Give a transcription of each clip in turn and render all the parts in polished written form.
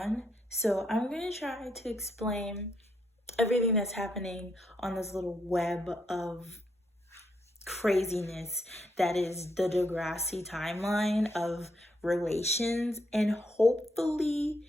on. So I'm going to try to explain everything that's happening on this little web of craziness that is the Degrassi timeline of relations, and hopefully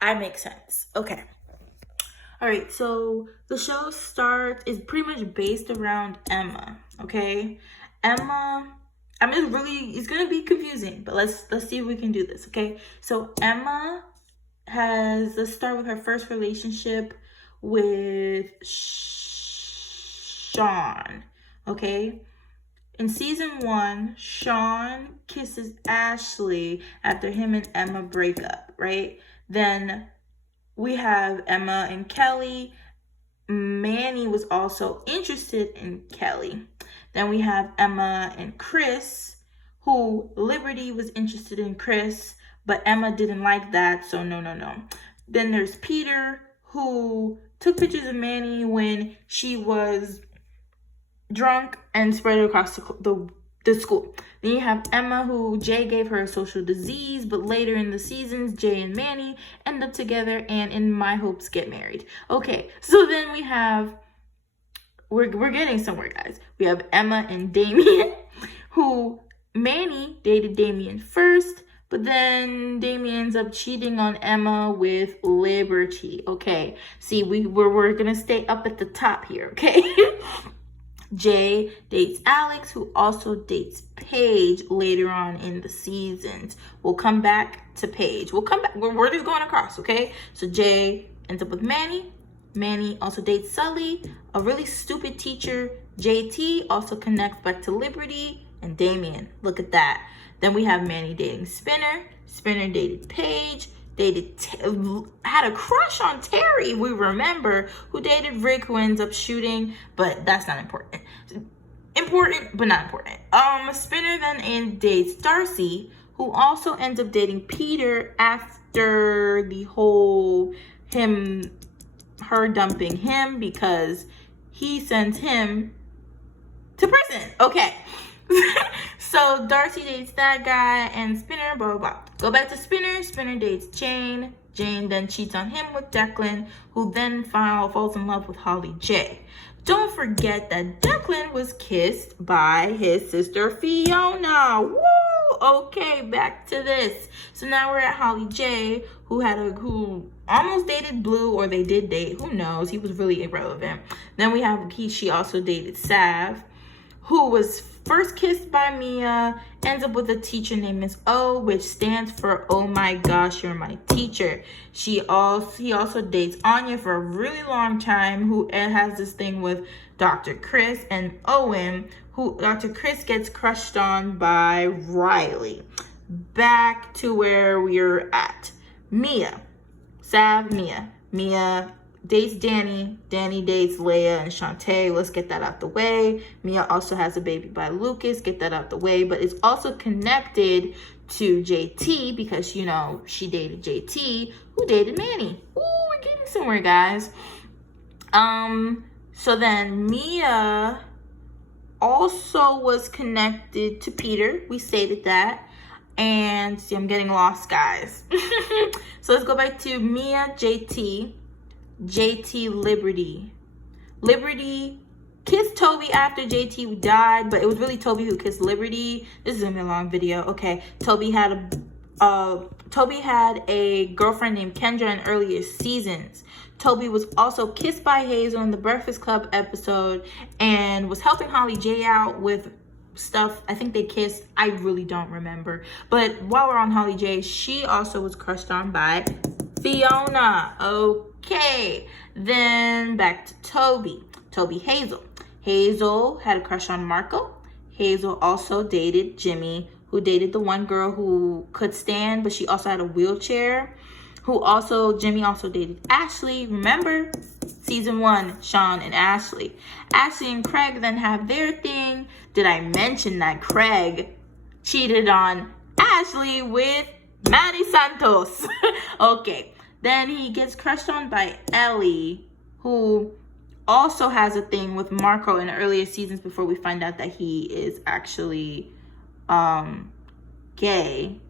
I make sense. Okay. All right, so the show is pretty much based around Emma, okay? Emma, it's gonna be confusing, but let's see if we can do this, okay? So Emma let's start with her first relationship with Sean, okay? In season 1, Sean kisses Ashley after him and Emma break up, right? Then we have Emma and Kelly. Manny was also interested in Kelly. Then we have Emma and Chris, who Liberty was interested in Chris, but Emma didn't like that, so no. Then there's Peter, who took pictures of Manny when she was drunk and spread it across the school. Then you have Emma, who Jay gave her a social disease, but later in the seasons, Jay and Manny end up together and in my hopes get married. Okay, so then we have, we're getting somewhere, guys. We have Emma and Damien, who Manny dated Damien first, but then Damien ends up cheating on Emma with Liberty. Okay, see, we're gonna stay up at the top here, okay? Jay dates Alex, who also dates Paige later on in the seasons. We'll come back to Paige. We're just going across, okay? So Jay ends up with Manny. Manny also dates Sully, a really stupid teacher. JT also connects back to Liberty and Damien. Look at that. Then we have Manny dating Spinner. Spinner dated Paige. Had a crush on Terry, we remember, who dated Rick, who ends up shooting, but that's not important. Important, but not important. Spinner then dates Darcy, who also ends up dating Peter after the whole her dumping him because he sends him to prison. Okay. So Darcy dates that guy and Spinner, blah, blah, blah. Go back to Spinner. Spinner dates Jane. Jane then cheats on him with Declan, who then falls in love with Holly J. Don't forget that Declan was kissed by his sister Fiona. Woo! Okay, back to this. So now we're at Holly J, who almost dated Blue, or they did date. Who knows? He was really irrelevant. Then we have she also dated Sav, who was first kissed by Mia, ends up with a teacher named Miss O, which stands for Oh my gosh, you're my teacher. He also dates Anya for a really long time, who has this thing with Dr. Chris and Owen, who Dr. Chris gets crushed on by Riley. Back to where we're at. Mia. Sav, Mia. Mia dates Danny. Danny dates Leia and Shantae. Let's get that out the way. Mia also has a baby by Lucas. Get that out the way. But it's also connected to JT because, you know, she dated JT, who dated Manny. Ooh, we're getting somewhere, guys. So then Mia also was connected to Peter. We stated that. And see, I'm getting lost, guys. So let's go back to Mia, JT, Liberty. Liberty kissed Toby after JT died, but it was really Toby who kissed Liberty. This is gonna be a long video. Okay, Toby had a girlfriend named Kendra in earlier seasons. Toby was also kissed by Hazel in the Breakfast Club episode and was helping Holly J out with stuff. I think they kissed. I really don't remember. But while we're on Holly J, she also was crushed on by Fiona. Okay, then back to Toby, Hazel. Hazel had a crush on Marco. Hazel also dated Jimmy, who dated the one girl who could stand, but she also had a wheelchair. Jimmy also dated Ashley. Remember, season 1, Sean and Ashley. Ashley and Craig then have their thing. Did I mention that Craig cheated on Ashley with Manny Santos? Okay. Then he gets crushed on by Ellie, who also has a thing with Marco in the earlier seasons before we find out that he is actually gay.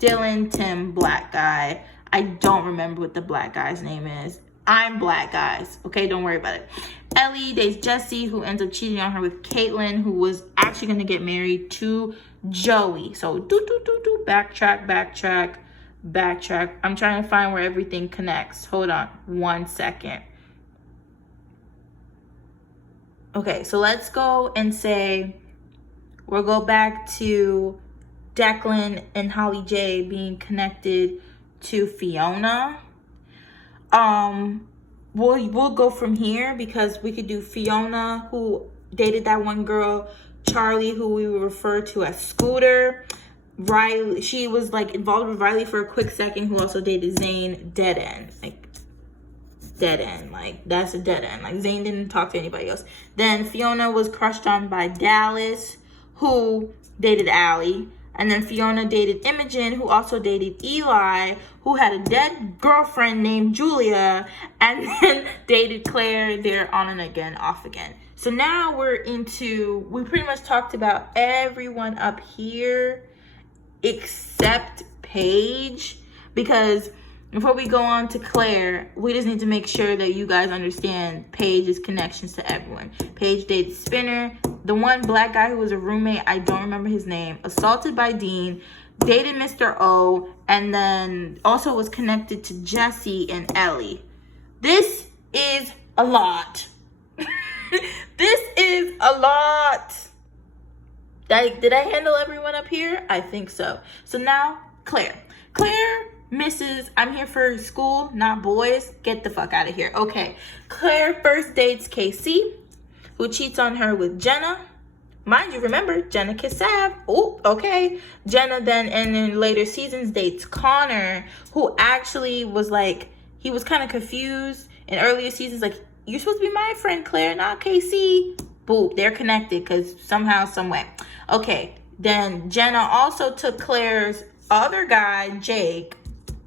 Dylan, Tim, black guy. I don't remember what the black guy's name is. I'm black, guys. Okay, don't worry about it. Ellie dates Jesse, who ends up cheating on her with Caitlin, who was actually going to get married to Joey. So, backtrack. I'm trying to find where everything connects. Hold on 1 second. Okay, so let's go and say we'll go back to Declan and Holly J being connected to Fiona. We'll go from here because we could do Fiona, who dated that one girl, Charlie, who we would refer to as Scooter, Riley. She was like involved with Riley for a quick second, who also dated Zane. Dead end. Like that's a dead end. Like Zane didn't talk to anybody else. Then Fiona was crushed on by Dallas, who dated Allie. And then Fiona dated Imogen, who also dated Eli, who had a dead girlfriend named Julia, and then dated Claire. They're on and again, off again. So now we pretty much talked about everyone up here except Paige, because before we go on to Claire, we just need to make sure that you guys understand Paige's connections to everyone. Paige dated Spinner, the one black guy who was a roommate, I don't remember his name, assaulted by Dean, dated Mr. O, and then also was connected to Jesse and Ellie. This is a lot. This is a lot. Did I handle everyone up here? I think so. So now, Claire, Mrs. I'm here for school, not boys. Get the fuck out of here. Okay. Claire first dates KC, who cheats on her with Jenna. Mind you, remember, Jenna kissed Sav. Oh, okay. Jenna then, and in later seasons, dates Connor, who actually was like, he was kind of confused in earlier seasons. Like, you're supposed to be my friend, Claire, not KC. Boop, they're connected because somehow, some way. Okay. Then Jenna also took Claire's other guy, Jake.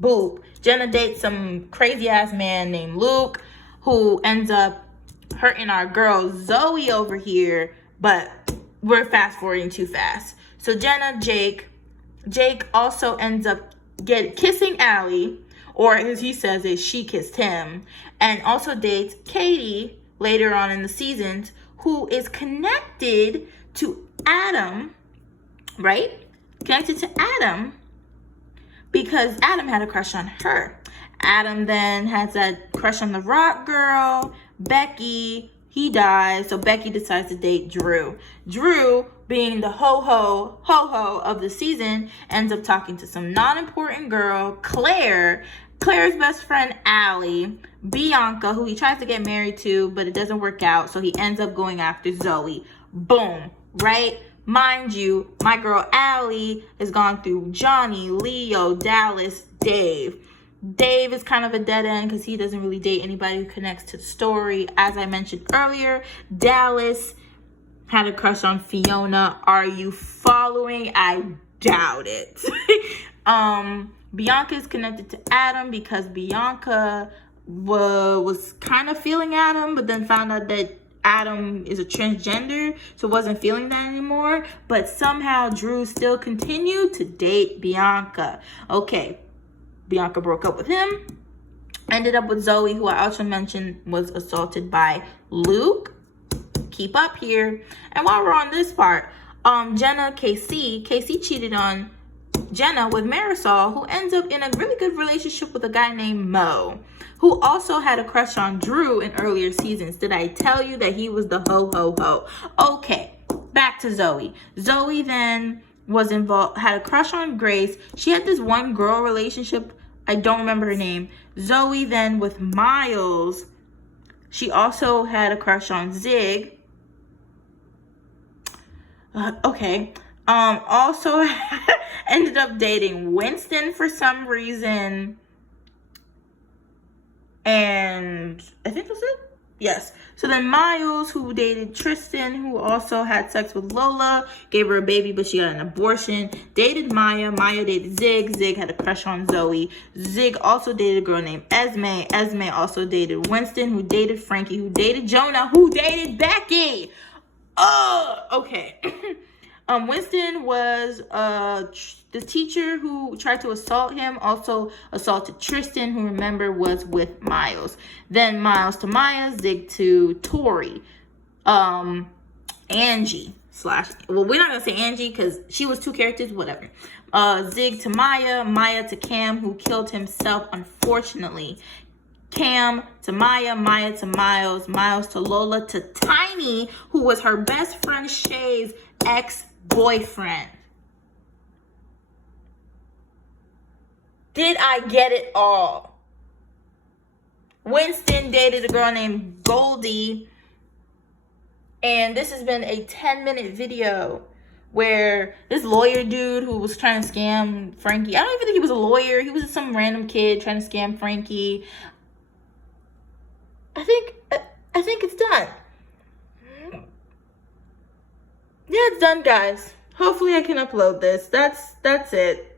Boop. Jenna dates some crazy ass man named Luke, who ends up hurting our girl Zoe over here, but we're fast forwarding too fast. So Jenna, Jake also ends up kissing Allie, or as he says it, she kissed him, and also dates Katie later on in the seasons, who is connected to Adam, right? Connected to Adam, because Adam had a crush on her. Adam then has that crush on the rock girl, Becky. He dies, so Becky decides to date Drew. Drew, being the ho-ho of the season, ends up talking to some non-important girl, Claire, Claire's best friend, Allie, Bianca, who he tries to get married to, but it doesn't work out, so he ends up going after Zoe. Boom, right? Mind you, my girl Allie has gone through Johnny, Leo, Dallas, Dave. Dave is kind of a dead end because he doesn't really date anybody who connects to the story. As I mentioned earlier, Dallas had a crush on Fiona. Are you following? I doubt it. Bianca is connected to Adam because Bianca was kind of feeling Adam, but then found out that Adam is a transgender, so wasn't feeling that anymore. But somehow Drew still continued to date Bianca. Okay, Bianca broke up with him, ended up with Zoe, who I also mentioned was assaulted by Luke. Keep up here. And while we're on this part, Jenna, Casey cheated on Jenna with Marisol, who ends up in a really good relationship with a guy named Mo, who also had a crush on Drew in earlier seasons. Did I tell you that he was the ho-ho-ho? Okay, back to Zoe. Zoe then was involved, had a crush on Grace. She had this one girl relationship. I don't remember her name. Zoe then with Miles. She also had a crush on Zig. Also ended up dating Winston for some reason. And I think that's it. Yes. So then Miles, who dated Tristan, who also had sex with Lola, gave her a baby, but she got an abortion, dated Maya. Maya dated Zig. Zig had a crush on Zoe. Zig also dated a girl named Esme. Esme also dated Winston, who dated Frankie, who dated Jonah, who dated Becky. Oh, okay. Winston was the teacher who tried to assault him, also assaulted Tristan, who remember was with Miles. Then Miles to Maya, Zig to Tori, Angie well, we're not gonna say Angie because she was two characters, whatever. Zig to Maya, Maya to Cam, who killed himself unfortunately. Cam to Maya, Maya to Miles, Miles to Lola to Tiny, who was her best friend Shay's ex-boyfriend. Did I get it all? Winston dated a girl named Goldie, and this has been a 10-minute video where this lawyer dude who was trying to scam Frankie, I don't even think he was a lawyer, he was just some random kid trying to scam Frankie. I think it's done. Yeah, it's done, guys. Hopefully I can upload this. That's it.